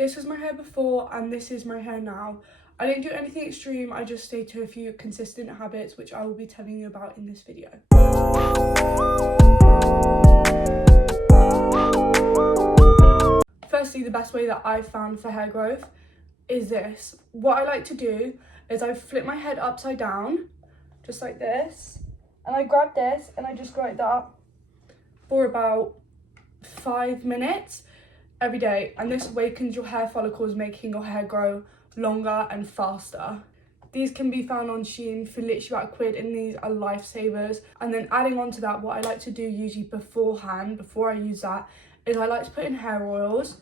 This was my hair before and this is my hair now. I didn't do anything extreme, I just stayed to a few consistent habits which I will be telling you about in this video. Firstly, the best way that I've found for hair growth is this. What I like to do is I flip my head upside down, just like this, and I grab this and I just go like that for about 5 minutes every day, and this awakens your hair follicles, making your hair grow longer and faster. These can be found on Shein for literally about £1, and these are lifesavers. And then adding on to that, what I like to do usually beforehand, before I use that, is I like to put in hair oils.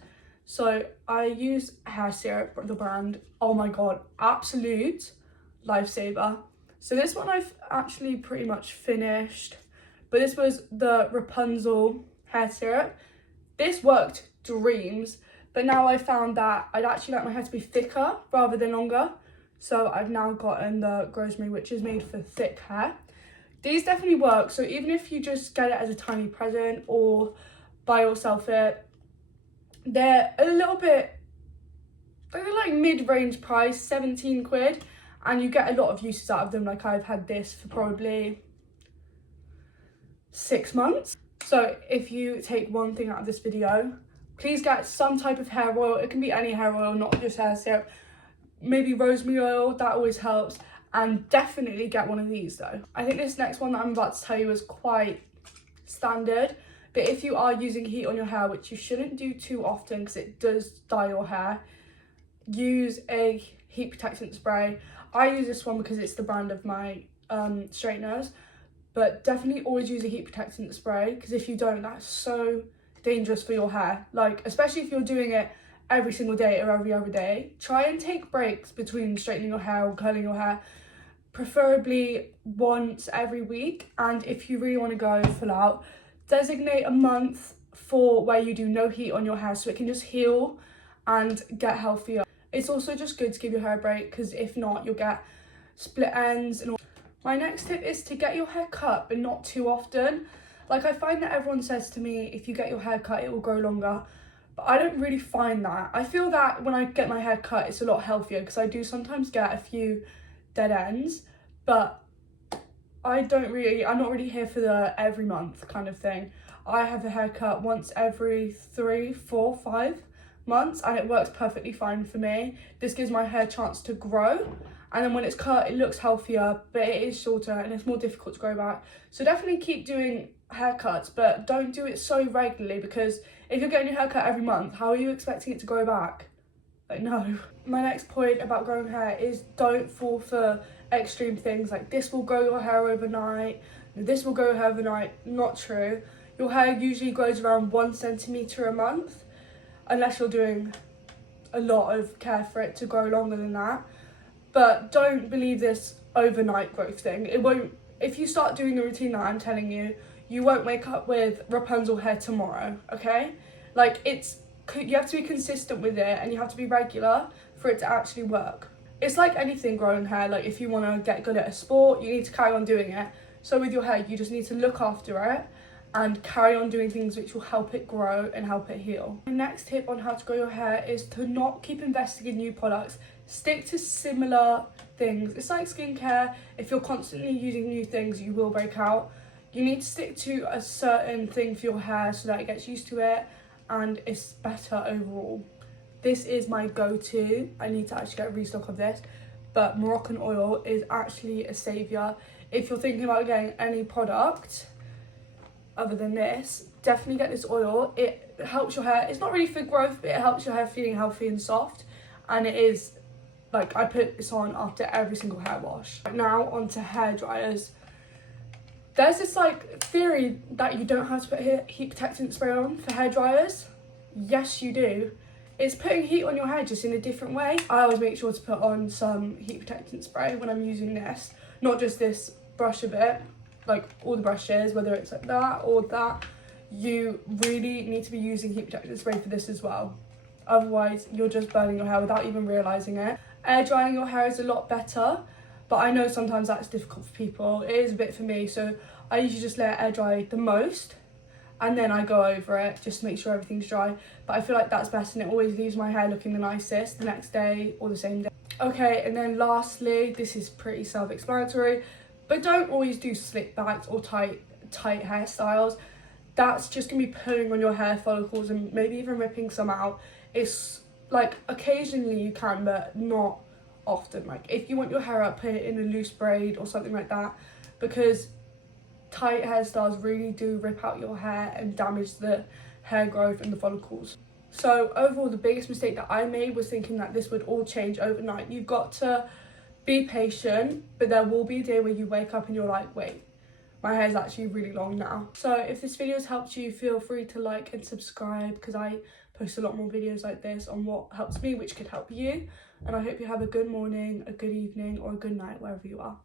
So I use hair syrup from the brand, oh my god, absolute lifesaver. So this one I've actually pretty much finished, but this was the Rapunzel hair syrup. This worked dreams, but now I found that I'd actually like my hair to be thicker rather than longer. So I've now gotten the Rosemary, which is made for thick hair. These definitely work, so even if you just get it as a tiny present or buy yourself it, they're a little bit, they're like mid-range price, 17 quid, and you get a lot of uses out of them. Like I've had this for probably 6 months. So if you take one thing out of this video, please get some type of hair oil. It can be any hair oil, not just hair syrup. Maybe rosemary oil, that always helps. And definitely get one of these though. I think this next one that I'm about to tell you is quite standard. But if you are using heat on your hair, which you shouldn't do too often because it does dye your hair, use a heat protectant spray. I use this one because it's the brand of my straighteners. But definitely always use a heat protectant spray, because if you don't, that's so dangerous for your hair. Like, especially if you're doing it every single day or every other day, try and take breaks between straightening your hair or curling your hair, preferably once every week. And if you really want to go full out, designate a month for where you do no heat on your hair so it can just heal and get healthier. It's also just good to give your hair a break, because if not, you'll get split ends and all. My next tip is to get your hair cut, but not too often. Like, I find that everyone says to me, if you get your hair cut, it will grow longer. But I don't really find that. I feel that when I get my hair cut, it's a lot healthier, because I do sometimes get a few dead ends. But I'm not really here for the every month kind of thing. I have a haircut once every 3, 4, 5 months, and it works perfectly fine for me. This gives my hair a chance to grow. And then when it's cut, it looks healthier, but it is shorter and it's more difficult to grow back. So definitely keep doing haircuts, but don't do it so regularly, because if you're getting your haircut every month, how are you expecting it to grow back? Like, no. My next point about growing hair is don't fall for extreme things like this will grow your hair overnight, this will grow your hair overnight. Not true. Your hair usually grows around 1 centimetre a month, unless you're doing a lot of care for it to grow longer than that. But don't believe this overnight growth thing. It won't. If you start doing the routine that I'm telling you, you won't wake up with Rapunzel hair tomorrow, okay? Like, you have to be consistent with it, and you have to be regular for it to actually work. It's like anything growing hair. Like, if you want to get good at a sport, you need to carry on doing it. So with your hair, you just need to look after it and carry on doing things which will help it grow and help it heal. The next tip on how to grow your hair is to not keep investing in new products. Stick to similar things. It's like skincare. If you're constantly using new things, you will break out. You need to stick to a certain thing for your hair so that it gets used to it and it's better overall. This is my go-to. I need to actually get a restock of this, but Moroccan oil is actually a saviour. If you're thinking about getting any product other than this, definitely get this oil. It helps your hair. It's not really for growth, but it helps your hair feeling healthy and soft. And it is, like, I put this on after every single hair wash. Now onto hair dryers. There's this like theory that you don't have to put heat protectant spray on for hair dryers. Yes, you do. It's putting heat on your hair, just in a different way. I always make sure to put on some heat protectant spray when I'm using this. Not just this brush of it, like all the brushes, whether it's like that or that. You really need to be using heat protectant spray for this as well. Otherwise, you're just burning your hair without even realising it. Air drying your hair is a lot better, but I know sometimes that's difficult for people. It is a bit for me, so I usually just let it air dry the most, and then I go over it just to make sure everything's dry. But I feel like that's best, and it always leaves my hair looking the nicest the next day or the same day. Okay, and then lastly, this is pretty self-explanatory, but don't always do slick backs or tight hairstyles. That's just gonna be pulling on your hair follicles and maybe even ripping some out. It's like occasionally you can, but not often. Like if you want your hair up, put it in a loose braid or something like that, because tight hairstyles really do rip out your hair and damage the hair growth and the follicles. So overall, the biggest mistake that I made was thinking that this would all change overnight. You've got to be patient, but there will be a day where you wake up and you're like, wait, my hair is actually really long now. So if this video has helped you, feel free to like and subscribe, because I post a lot more videos like this on what helps me, which could help you. And I hope you have a good morning, a good evening, or a good night wherever you are.